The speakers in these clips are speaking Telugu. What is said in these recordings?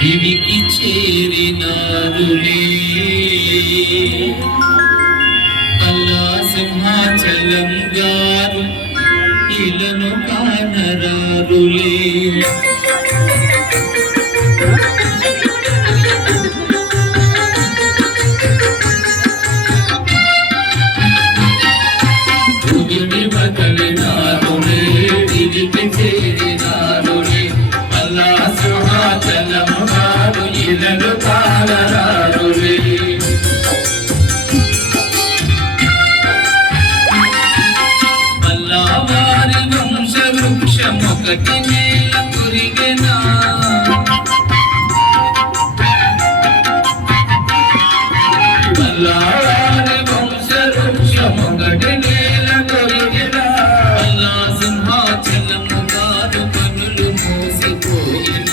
దివికి చేరినారులే అల్లా సింహాచలం గారు ఇలను కానరారులే భూమిని బదలినారులే దివికి చేరినారులే అల్లా సింహాచలం గారు ఇలను కానరారులే ఒకటి నేల కురిగెనా అల్లాహ్ వంశవృక్షమొకటి నేల కురిగెనా అల్లా సింహాచలము గారు కనులు మూసిపోయిన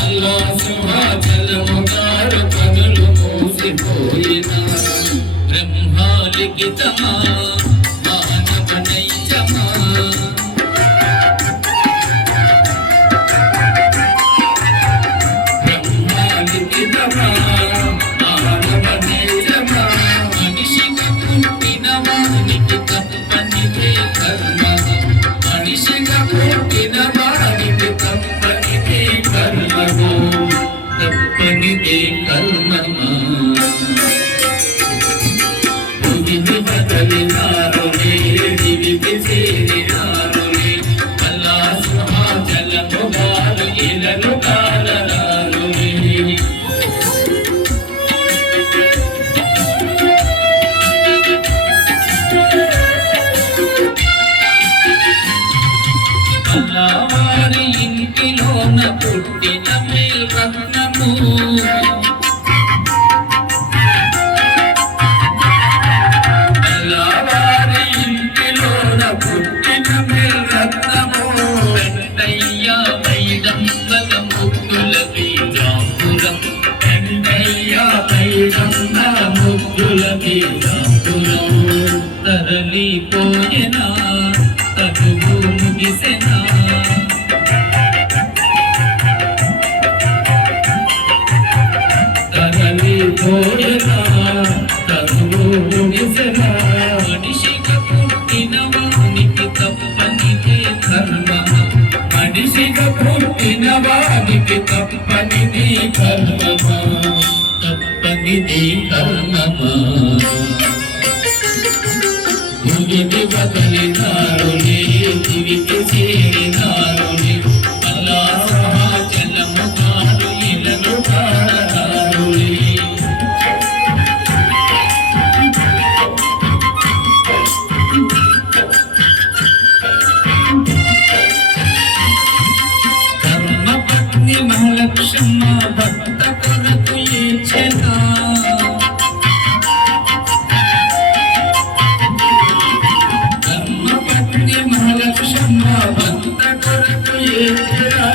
అల్లా సింహాచలము గారు కనులు మూసిపోయిన బ్రహ్మాలిఖితమా తప్పనిదే కర్మమా భూమిని బదలినారులే దివికి చేరినారులే అల్లా సింహాచలము గారు ఇలను కానరారులే అల్లా వారి ఇంటిలోన పుట్టిన రత్నము అల్లవారి ఇంటిలోన పుట్టిన రత్నము వెంటయ్య వైడంబల ముగ్గుల బీజాపురం వెంటయ్య వైడంబల ముగ్గుల బీజాపురం తరలిపోయినా తనువు ముగిసెనా మనిషిగా పుట్టిన వానికి తప్పనిదే కర్మమా మనిషిగా పుట్టిన వానికి తప్పనిదే కర్మమా తప్పనిదే కర్మమా భూమిని బదలినారులే దివికి చేరినారులే అల్లా సింహాచలము గారు ఇలను కానరారులే మహాలక్ష్మ భక్త కొరకు ఏడ్చెనా ధర్మపత్ని మహాలక్ష్మ భక్త కొరకు ఏడ్చెనా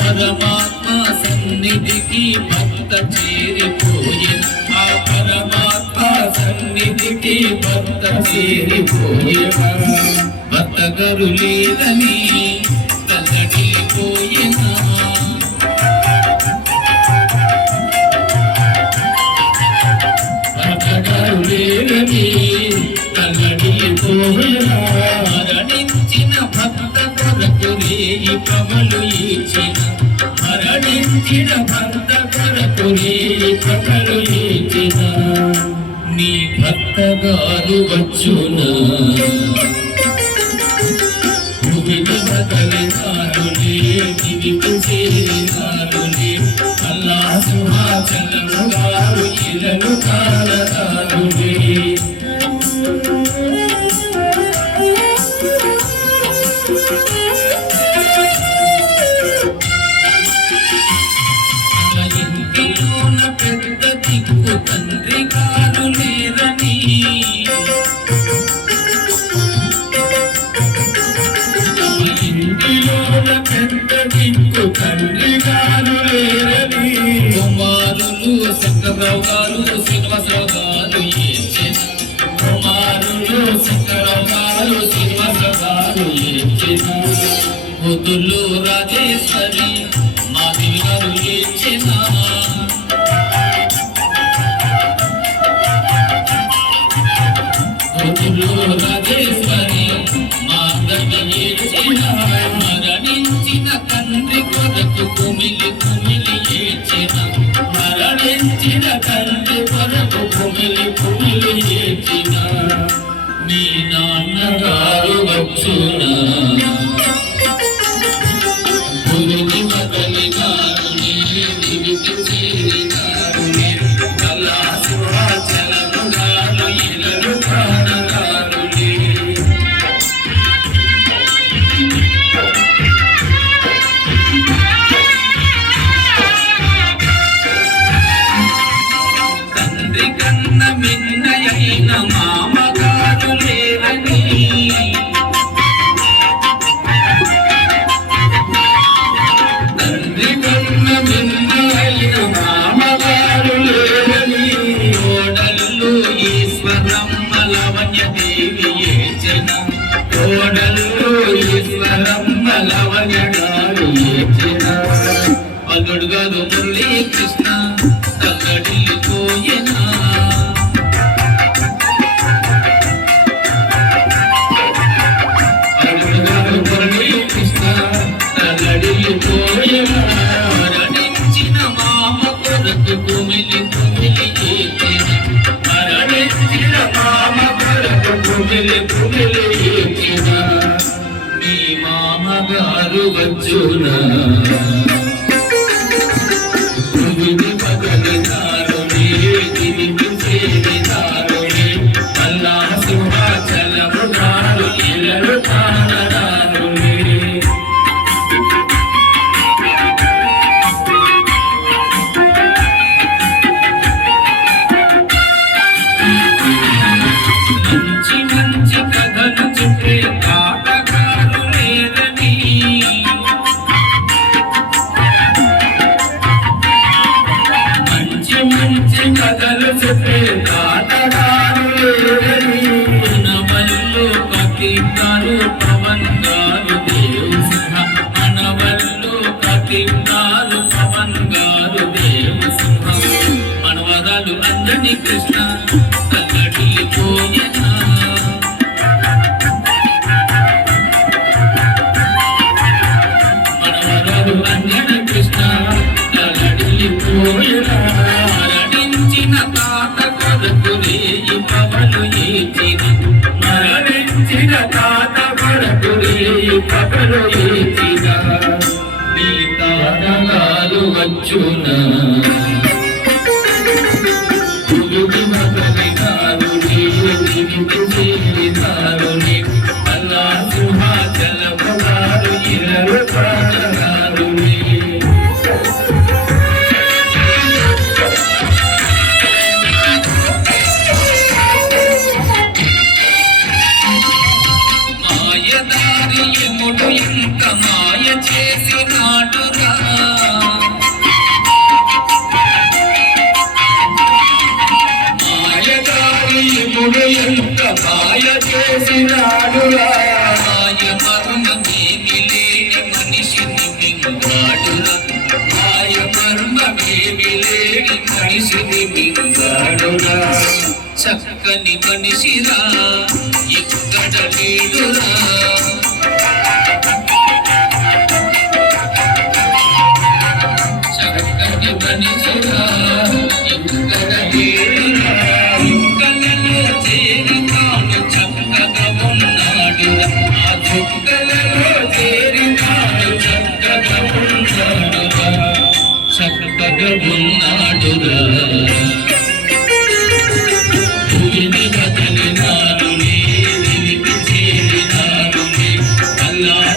పరమాత్మ సన్నిధికి భక్త చేరిపోయిన ఆ పరమాత్మ సన్నిధికి భక్త చేరిపోయిన భక్త గరు లేదని తల్లడిపోయినా మరణించిన భక్త కొరకు రేయి పగలు ఇచ్చిన మరణించిన భక్త కొరకు రేయి పగలు ఇచ్చిన నీ భక్త గారు వచ్చునా భూమిని బదలినారులే దివికి చేరినారులే అల్లా సింహాచలము గారు ఇలను కానరారులే ఇంటిలోన పెద్ద దిక్కు తండ్రి గారు లేరని ఇంటిలోన పెద్ద దిక్కు తండ్రి గారు లేరని కుమారులు శంకరరావు గారు శ్రీనివాసరావు గారు ఏడ్చెన కుమారులు శంకరరావు గారు శ్రీనివాసరావు గారు ఏడ్చెన కూతుళ్ళు రాజేశ్వరి అల్లుడు గారు మురళీ కృష్ణ తల్లడిల్లిపోయేనా అల్లుడు గారు మురళీ కృష్ణ తల్లడిల్లిపోయేనా మరణించిన మామ కొరకు కుమిలి కుమిలి ఏడ్చిన మరణించిన మామ కొరకు కుమిలి కుమిలి ఏడ్చిన మీ మామగారు వచ్చునా కథలు చెప్పే తాతగారు లేరని మనవల్లు కథింటారు పవన్ గారు దేవు సింహ మనవల్లు కథింటారు పవన్ గారు దేవు సింహ మనవరాలు అంజని కృష్ణ తల్లడిల్లిపోయేనా మనవరాలు అంజని కృష్ణ తల్లడిల్లిపోయేనా మరణించిన తాత కొరకు పగలు ఏచిన నీ తాతగారు వచ్చునా మగలినారు చేరినారు అల్లా సింహాచలము గారు ఇరరు ప్రాణగారు యముడు ఎంత మాయ చేసినాడురా మాయగారి యముడు ఎంత మాయ చేసినాడురా మాయ మర్మమేమి లేని మనిషిని మింగాడురా మాయ మర్మమేమి లేని మనిషిని మింగాడురా చక్కని మనిషిరా ఇక్కడ లేడురా చక్కని మనిషిరా ఇక్కడ లేడురా చుక్కలలో చేరి తాను చక్కగా ఉన్నాడురా ఆ చుక్కలలో చేరి తాను చక్కగా ఉన్నాడురా చక్కగా ఉన్నాడురా Allah